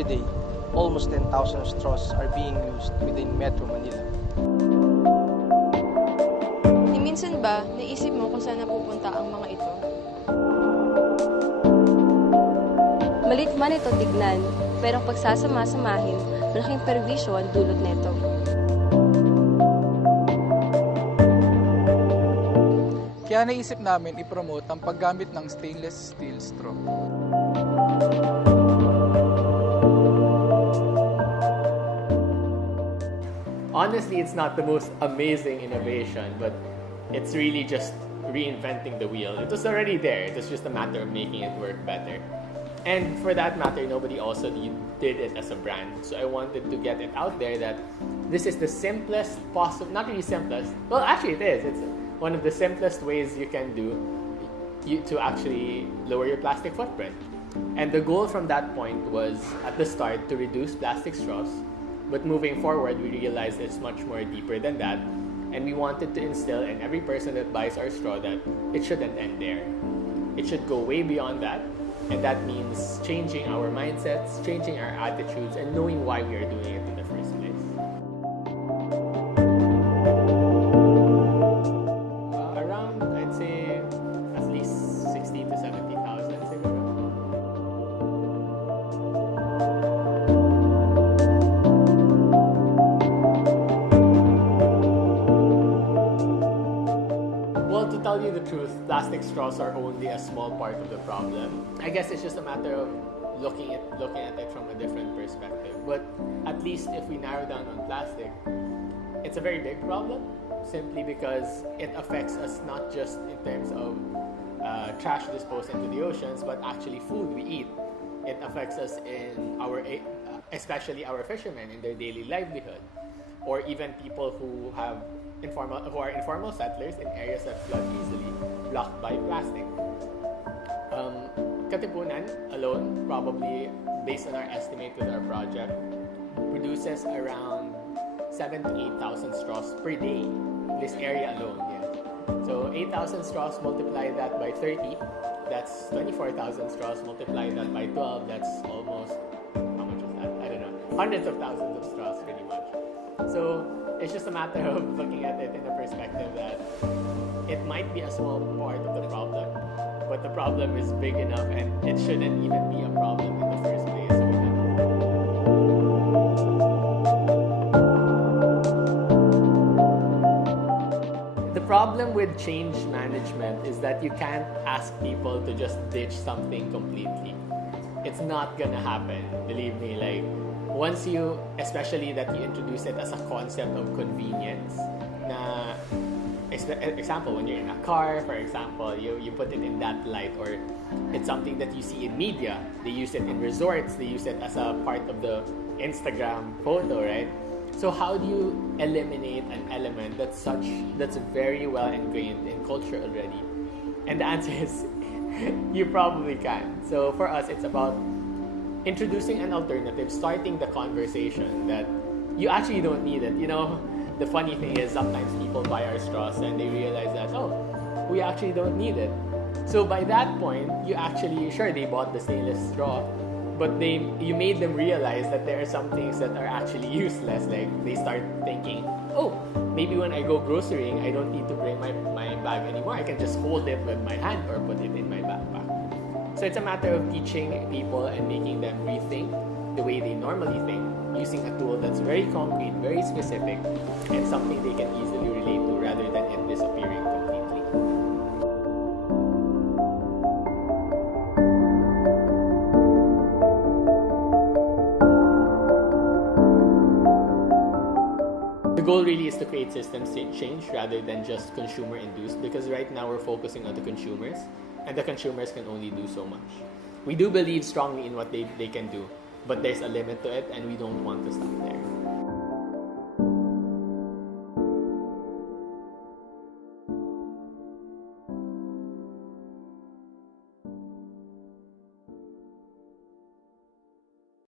Every day, almost 10,000 straws are being used within Metro Manila. Minsan ba, naisip mo kung saan napupunta ang mga ito? Malit man ito tignan, pero pagsasama-samahin, malaking perwisyo ang dulot nito. Kaya naisip namin i-promote ang paggamit ng stainless steel straw. Honestly, it's not the most amazing innovation, but it's really just reinventing the wheel. It was already there. It was just a matter of making it work better. And for that matter, nobody also did it as a brand. So I wanted to get it out there that this is the simplest possible, not really simplest, well actually it is. It's one of the simplest ways you can do to actually lower your plastic footprint. And the goal from that point was at the start to reduce plastic straws. But moving forward, we realized it's much more deeper than that. And we wanted to instill in every person that buys our straw that it shouldn't end there. It should go way beyond that. And that means changing our mindsets, changing our attitudes, and knowing why we are doing it in the first place. Around, I'd say, at least 60 to 70,000 siguro. Well, to tell you the truth, plastic straws are only a small part of the problem. I guess it's just a matter of looking at it from a different perspective. But at least if we narrow down on plastic, it's a very big problem, simply because it affects us not just in terms of trash disposed into the oceans, but actually food we eat. It affects us in especially our fishermen in their daily livelihood, or even people who are informal settlers in areas that flood easily, blocked by plastic. Katipunan alone, probably based on our estimate with our project, produces around 7,000 to 8,000 straws per day. This area alone, yeah. So 8,000 straws, multiply that by 30, that's 24,000 straws. Multiply that by 12, that's almost, how much is that? I don't know. Hundreds of thousands of straws, pretty much. So it's just a matter of looking at it in the perspective that it might be a small part of the problem, but the problem is big enough and it shouldn't even be a problem in the first place. The problem with change management is that you can't ask people to just ditch something completely. It's not gonna happen, believe me. Like, once you, especially that you introduce it as a concept of convenience, na example, when you're in a car, for example, you put it in that light, or it's something that you see in media. They use it in resorts, they use it as a part of the Instagram photo, right? So how do you eliminate an element that's very well ingrained in culture already? And the answer is you probably can. So for us, it's about introducing an alternative, starting the conversation that you actually don't need it. You know, the funny thing is sometimes people buy our straws and they realize that, oh, we actually don't need it. So by that point, you actually, sure, they bought the stainless straw, but you made them realize that there are some things that are actually useless. Like, they start thinking, oh, maybe when I go grocerying, I don't need to bring my bag anymore. I can just hold it with my hand or put it in my backpack. So it's a matter of teaching people and making them rethink the way they normally think, using a tool that's very concrete, very specific, and something they can easily relate to rather than it disappearing completely. The goal really is to create systems change rather than just consumer-induced, because right now we're focusing on the consumers, and the consumers can only do so much. We do believe strongly in what they can do, but there's a limit to it, and we don't want to stop there.